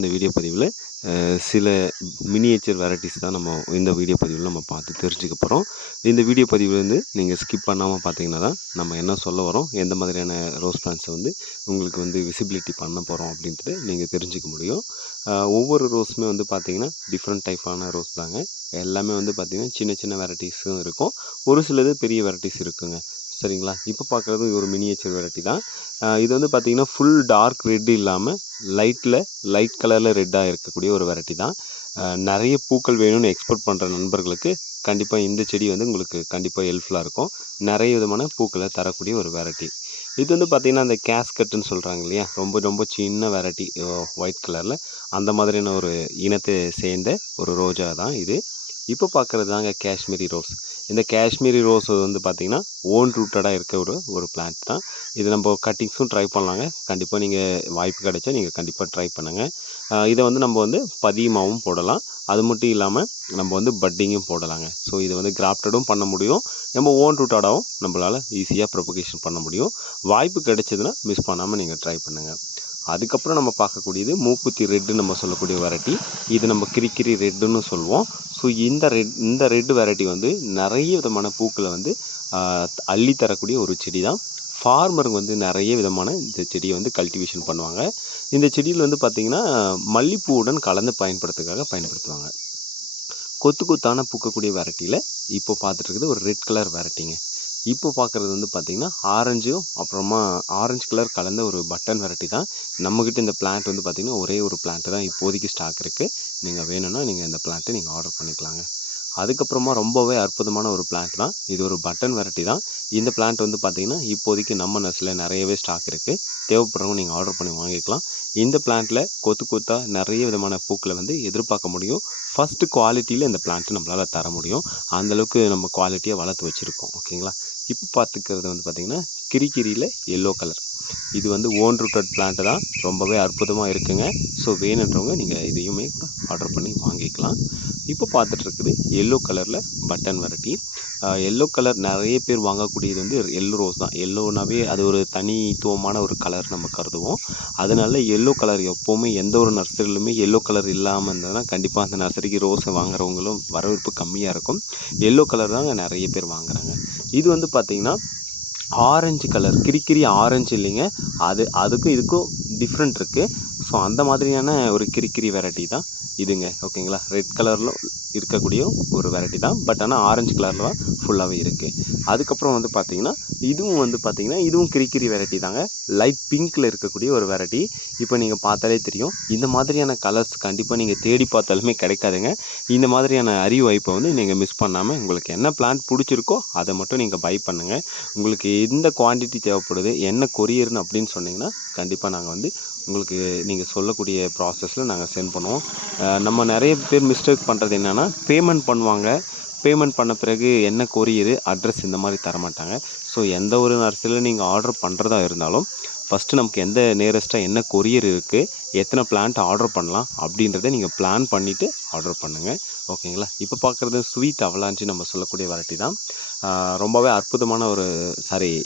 இந்த வீடியோ பதிவில் சில மினியேச்சர் வெரைட்டிஸ் தான் நம்ம இந்த வீடியோ பதிவில் நம்ம பார்த்து தெரிஞ்சுக்க போகிறோம். இந்த வீடியோ பதிவு வந்து நீங்கள் ஸ்கிப் பண்ணாமல் பார்த்தீங்கன்னா தான் நம்ம என்ன சொல்ல வரோம், எந்த மாதிரியான ரோஸ் பிளான்ட்ஸை வந்து உங்களுக்கு வந்து விசிபிலிட்டி பண்ண போகிறோம் அப்படின்றது நீங்கள் தெரிஞ்சுக்க முடியும். ஒவ்வொரு ரோஸுமே வந்து பார்த்திங்கன்னா டிஃப்ரெண்ட் டைப்பான ரோஸ் தாங்க. எல்லாமே வந்து பார்த்திங்கன்னா சின்ன சின்ன வெரைட்டிஸும் இருக்கும், ஒரு சிலது பெரிய வெரைட்டிஸ் இருக்குங்க. சரிங்களா? இப்போ பார்க்குறது ஒரு மினியேச்சர் வெரைட்டி தான். இது வந்து பார்த்திங்கன்னா ஃபுல் டார்க் ரெட் இல்லாமல் லைட் கலரில் ரெட்டாக இருக்கக்கூடிய ஒரு வெரைட்டி தான். நிறைய பூக்கள் வேணும்னு எக்ஸ்போர்ட் பண்ணுற நண்பர்களுக்கு கண்டிப்பாக இந்த செடி வந்து உங்களுக்கு கண்டிப்பாக ஹெல்ப்ஃபுல்லாக இருக்கும். நிறைய விதமான பூக்களை தரக்கூடிய ஒரு வெரைட்டி. இது வந்து பார்த்திங்கன்னா அந்த கேஸ்கட்டுன்னு சொல்கிறாங்க இல்லையா, ரொம்ப ரொம்ப சின்ன வெரைட்டி, ஒயிட் கலரில் அந்த மாதிரியான ஒரு இனத்தை சேர்ந்த ஒரு ரோஜா தான் இது. இப்போ பார்க்குறது தாங்க காஷ்மீரி ரோஸ். இந்த காஷ்மீரி ரோஸ் வந்து பார்த்திங்கன்னா ஓன் ரூட்டடாக இருக்க ஒரு பிளான்ட் தான். இது நம்ம கட்டிங்ஸும் ட்ரை பண்ணலாங்க. கண்டிப்பாக நீங்கள் வாய்ப்பு கிடைச்சா நீங்கள் கண்டிப்பாக ட்ரை பண்ணுங்கள். இதை வந்து நம்ம வந்து பதியமாகவும் போடலாம். அது மட்டும் இல்லாமல் நம்ம வந்து பட்டிங்கும் போடலாங்க. ஸோ இதை வந்து கிராஃப்டடும் பண்ண முடியும், நம்ம ஓன் ரூட்டடாகவும் நம்மளால் ஈஸியாக ப்ரொபகேஷன் பண்ண முடியும். வாய்ப்பு கிடைச்சதுன்னா மிஸ் பண்ணாமல் நீங்கள் ட்ரை பண்ணுங்கள். அதுக்கப்புறம் நம்ம பார்க்கக்கூடியது மூக்குத்தி ரெட்டுன்னு நம்ம சொல்லக்கூடிய வெரைட்டி. இது நம்ம கிரிக்கிரி ரெட்டுன்னு சொல்லுவோம். ஸோ இந்த ரெட் வெரைட்டி வந்து நிறைய விதமான பூக்களை வந்து அள்ளி தரக்கூடிய ஒரு செடி தான். ஃபார்மருங்க வந்து நிறைய விதமான இந்த செடியை வந்து கல்டிவேஷன் பண்ணுவாங்க. இந்த செடியில் வந்து பார்த்திங்கன்னா மல்லிப்பூவுடன் கலந்து பயன்படுத்துவாங்க. கொத்து கொத்தான பூக்கக்கூடிய வெரைட்டியில் இப்போ பார்த்துட்ருக்குது ஒரு ரெட் கலர் வெரைட்டிங்க. இப்போ பார்க்குறது வந்து பார்த்திங்கன்னா ஆரஞ்சும் அப்புறமா ஆரஞ்சு கலர் கலந்த ஒரு பட்டன் வெரைட்டி தான். நம்மக்கிட்ட இந்த பிளான்ட் வந்து பார்த்திங்கன்னா ஒரே ஒரு பிளான்ட்டு தான் இப்போதைக்கு ஸ்டாக் இருக்குது. நீங்கள் வேணும்னா நீங்கள் இந்த பிளான்ட்டை நீங்கள் ஆர்டர் பண்ணிக்கலாங்க. அதுக்கப்புறமா ரொம்பவே அற்புதமான ஒரு பிளான்ட் தான். இது ஒரு பட்டன் வெரைட்டி தான். இந்த பிளான்ட் வந்து பார்த்திங்கன்னா இப்போதைக்கு நம்ம நர்சரியில் நிறையவே ஸ்டாக் இருக்குது. தேவைப்படுறவங்க நீங்கள் ஆர்டர் பண்ணி வாங்கிக்கலாம். இந்த பிளான்ட்டில் கொத்து கொத்தாக நிறைய விதமான பூக்களை வந்து எதிர்பார்க்க முடியும். ஃபஸ்ட்டு குவாலிட்டியில் இந்த பிளான்ட்டு நம்மளால் தர முடியும். அந்தளவுக்கு நம்ம குவாலிட்டியாக வளர்த்து வச்சுருக்கோம். ஓகேங்களா? இப்போ பார்த்துக்கிறது வந்து பார்த்திங்கன்னா கிரிக்கிரியில் எல்லோ கலர். இது வந்து ஓன் ரூட்டட் பிளான்ட்டு தான். ரொம்பவே அற்புதமாக இருக்குங்க. ஸோ வேணுன்றவங்க நீங்கள் இதையுமே கூட ஆர்டர் பண்ணி வாங்கிக்கலாம். இப்போ பார்த்துட்ருக்குது எல்லோ கலரில் பட்டன் வெரைட்டி. எல்லோ கலர் நிறைய பேர் வாங்கக்கூடியது வந்து எல்லோ ரோஸ் தான். எல்லோனாவே அது ஒரு தனித்துவமான ஒரு கலர் நம்ம கருதுவோம். அதனால எல்லோ கலர் எப்போவுமே எந்த ஒரு நர்சரியிலுமே எல்லோ கலர் இல்லாமல் இருந்ததுன்னா கண்டிப்பாக அந்த நர்சரிக்கு ரோஸை வாங்குறவங்களும் வரவேற்பு கம்மியாக இருக்கும். எல்லோ கலர் தாங்க நிறைய பேர் வாங்குறாங்க. இது வந்து பார்த்திங்கன்னா ஆரஞ்சு கலர், கிரிக்கிரி ஆரஞ்சு இல்லைங்க, அதுக்கும் இதுக்கும் டிஃப்ரெண்ட் இருக்குது. ஸோ அந்த மாதிரியான ஒரு கிரிக்கிரி வெரைட்டி தான் இதுங்க. ஓகேங்களா? ரெட் கலரில் இருக்கக்கூடிய ஒரு வெரைட்டி தான். பட் ஆனால் ஆரஞ்சு கலரில் தான் ஃபுல்லாகவே இருக்குது. அதுக்கப்புறம் வந்து பார்த்திங்கன்னா இதுவும் கிரிக்கிரி வெரைட்டி தாங்க. லைட் பிங்க்கில் இருக்கக்கூடிய ஒரு வெரைட்டி. இப்போ நீங்கள் பார்த்தாலே தெரியும், இந்த மாதிரியான கலர்ஸ் கண்டிப்பாக நீங்கள் தேடி பார்த்தாலுமே கிடைக்காதுங்க. இந்த மாதிரியான அரிய வாய்ப்பை வந்து நீங்கள் மிஸ் பண்ணாமல் உங்களுக்கு என்ன பிளான்ட் பிடிச்சிருக்கோ அதை மட்டும் நீங்கள் பை பண்ணுங்கள். உங்களுக்கு எந்த குவான்டிட்டி தேவைப்படுது, என்ன கொரியர்னு அப்படின்னு சொன்னிங்கன்னா கண்டிப்பாக நாங்கள் வந்து உங்களுக்கு நீங்கள் சொல்லக்கூடிய ப்ராசஸில் நாங்கள் சென்ட் பண்ணுவோம். நம்ம நிறைய பேர் மிஸ்டேக் பண்ணுறது என்னென்னா, பேமெண்ட் பண்ணுவாங்க. பேமெண்ட் பண்ண பிறகு என்ன கொரியரு, அட்ரஸ் இந்த மாதிரி தரமாட்டாங்க. ஸோ எந்த ஒரு நர்சரியில் நீங்கள் ஆர்டர் பண்ணுறதா இருந்தாலும் ஃபஸ்ட்டு நமக்கு எந்த நியரஸ்ட்டாக என்ன கொரியர் இருக்குது, எத்தனை பிளான்ட் ஆர்டர் பண்ணலாம் அப்படின்றத நீங்கள் பிளான் பண்ணிவிட்டு ஆர்டர் பண்ணுங்கள். ஓகேங்களா? இப்போ பார்க்குறது ஸ்வீட் அவலாஞ்சி நம்ம சொல்லக்கூடிய வெரைட்டி தான். ரொம்பவே அற்புதமான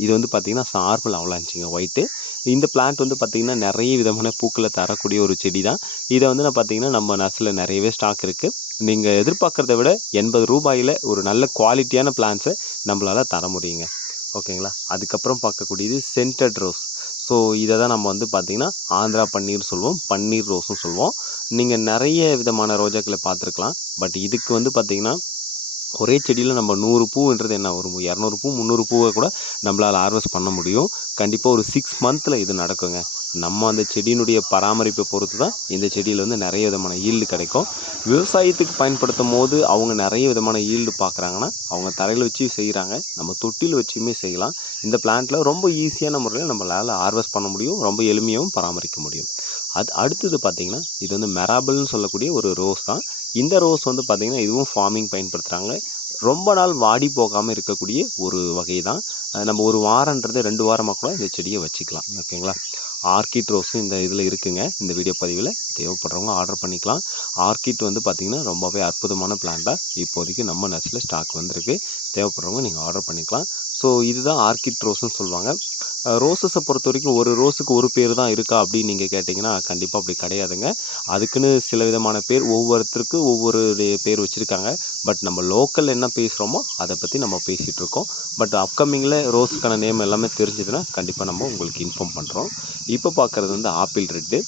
இது வந்து பார்த்திங்கன்னா சார்பிள் அவலாஞ்சிங்க, ஒயிட்டு. இந்த பிளான்ட் வந்து பார்த்திங்கன்னா நிறைய விதமான பூக்களை தரக்கூடிய ஒரு செடி தான். இதை வந்து நான் பார்த்திங்கன்னா நம்ம நர்சரியில் நிறையவே ஸ்டாக் இருக்குது. நீங்கள் எதிர்பார்க்குறத விட ரூபாயில் ஒரு நல்ல குவாலிட்டியான பிளான்ட்ஸை நம்மளால் தர முடியுங்க. ஓகேங்களா? அதுக்கப்புறம் பார்க்கக்கூடியது சென்டட் ரோஸ். ஸோ இதை தான் நம்ம வந்து பார்த்திங்கன்னா ஆந்திரா பன்னீர் சொல்லுவோம், பன்னீர் ரோஸும் சொல்லுவோம். நீங்கள் நிறைய விதமான ரோஜாக்களை பார்த்துருக்கலாம். பட் இதுக்கு வந்து பார்த்திங்கன்னா ஒரே செடியில் நம்ம 100 பூன்றது என்ன, ஒரு 200 பூ 300 பூவை கூட நம்மளால் ஹார்வெஸ்ட் பண்ண முடியும். கண்டிப்பாக ஒரு 6 மந்தில் இது நடக்குங்க. நம்ம அந்த செடியினுடைய பராமரிப்பை பொறுத்து தான் இந்த செடியில் வந்து நிறைய விதமான ஈல்டு கிடைக்கும். விவசாயத்துக்கு பயன்படுத்தும் போது அவங்க நிறைய விதமான ஈல்டு பார்க்குறாங்கன்னா அவங்க தரையில் வச்சு செய்கிறாங்க, நம்ம தொட்டியில் வச்சுமே செய்யலாம். இந்த பிளான்ட்டில் ரொம்ப ஈஸியான முறையில் நம்மளால் ஹார்வெஸ்ட் பண்ண முடியும், ரொம்ப எளிமையாகவும் பராமரிக்க முடியும். அடுத்தது பார்த்திங்கன்னா இது வந்து மெராபிள்னு சொல்லக்கூடிய ஒரு ரோஸ் தான். இந்த ரோஸ் வந்து பார்த்திங்கன்னா இதுவும் ஃபார்மிங் பயன்படுத்துகிறாங்க. ரொம்ப நாள் வாடி போகாமல் இருக்கக்கூடிய ஒரு வகை தான். நம்ம ஒரு வாரன்றது 2 வாரமாக கூட இந்த செடியை வச்சுக்கலாம். ஓகேங்களா. ஆர்கிட் ரோஸும் இந்த இதில் இருக்குங்க. இந்த வீடியோ பதிவில் தேவைப்படுறவங்க ஆர்டர் பண்ணிக்கலாம். ஆர்கிட் வந்து பார்த்திங்கன்னா ரொம்பவே அற்புதமான பிளான்ட்டாக இப்போதைக்கு நம்ம நர்சரியில் ஸ்டாக் வந்திருக்கு. தேவைப்படுறவங்க நீங்கள் ஆர்டர் பண்ணிக்கலாம். ஸோ இதுதான் ஆர்கிட் ரோஸ்ன்னு சொல்லுவாங்க. ரோஸஸை பொறுத்த வரைக்கும் ஒரு ரோஸுக்கு ஒரு பேர் தான் இருக்கா அப்படின்னு நீங்கள் கேட்டிங்கன்னா கண்டிப்பாக அப்படி கிடையாதுங்க. அதுக்குன்னு சில விதமான பேர் ஒவ்வொருத்தருக்கு ஒவ்வொரு பேர் வச்சுருக்காங்க. பட் நம்ம லோக்கல் என்ன பேசுகிறோமோ அதை பற்றி நம்ம பேசிகிட்ருக்கோம். பட் அப்கமிங்கில் ரோஸுக்கான நேம் எல்லாமே தெரிஞ்சதுன்னா கண்டிப்பாக நம்ம உங்களுக்கு இன்ஃபார்ம் பண்ணுறோம். இப்போ பார்க்குறது வந்து ஆப்பிள் ரெட்டு.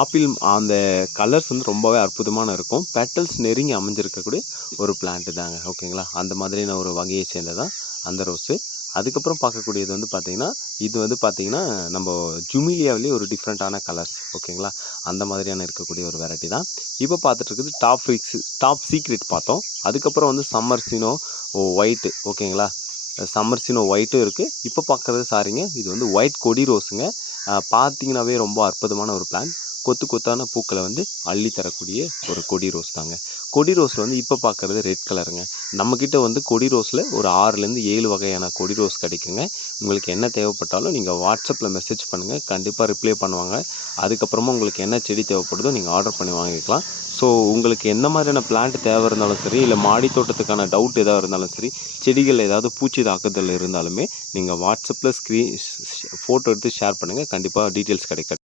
ஆப்பிள் அந்த கலர்ஸ் வந்து ரொம்பவே அற்புதமான இருக்கும். பெட்டல்ஸ் நெருங்கி அமைஞ்சிருக்கக்கூடிய ஒரு பிளான்ட்டு தாங்க. ஓகேங்களா. அந்த மாதிரியான ஒரு வகையை சேர்ந்ததான் அந்த ரோஸு. அதுக்கப்புறம் பார்க்கக்கூடியது வந்து பார்த்திங்கன்னா, இது வந்து பார்த்திங்கன்னா நம்ம ஜுமிலியாவிலேயே ஒரு டிஃப்ரெண்ட்டான கலர்ஸ். ஓகேங்களா. அந்த மாதிரியான இருக்கக்கூடிய ஒரு வெரைட்டி தான். இப்போ பார்த்துட்டு இருக்குது டாப் சீக்ரெட் பார்த்தோம். அதுக்கப்புறம் வந்து சம்மர்சினோ ஒயிட்டு. ஓகேங்களா. சம்மர்சினோ ஒயிட்டும் இருக்குது. இப்போ பார்க்குறது சாரிங்க, இது வந்து ஒயிட் கொடி ரோஸுங்க. பார்த்தீங்கன்னாவே ரொம்ப அற்புதமான ஒரு பிளான். கொத்து கொத்தான பூக்களை வந்து அள்ளி தரக்கூடிய ஒரு கொடி ரோஸ் தாங்க. கொடி ரோஸில் வந்து இப்போ பார்க்குறது ரெட் கலருங்க. நம்மக்கிட்ட வந்து கொடி ரோஸில் ஒரு 6லேருந்து 7 வகையான கொடி ரோஸ் கிடைக்குங்க. உங்களுக்கு என்ன தேவைப்பட்டாலும் நீங்கள் வாட்ஸ்அப்பில் மெசேஜ் பண்ணுங்கள். கண்டிப்பாக ரிப்ளை பண்ணுவாங்க. அதுக்கப்புறமா உங்களுக்கு என்ன செடி தேவைப்படுதோ நீங்கள் ஆர்டர் பண்ணி வாங்கிக்கலாம். ஸோ உங்களுக்கு எந்த மாதிரியான பிளான்ட் தேவை இருந்தாலும் சரி, இல்லை மாடி தோட்டத்துக்கான டவுட் எதாவது இருந்தாலும் சரி, செடிகள் ஏதாவது பூச்சி தாக்குதல் இருந்தாலுமே நீங்கள் வாட்ஸ்அப்பில் ஃபோட்டோ எடுத்து ஷேர் பண்ணுங்கள். கண்டிப்பாக டீட்டெயில்ஸ் கிடைக்கும்.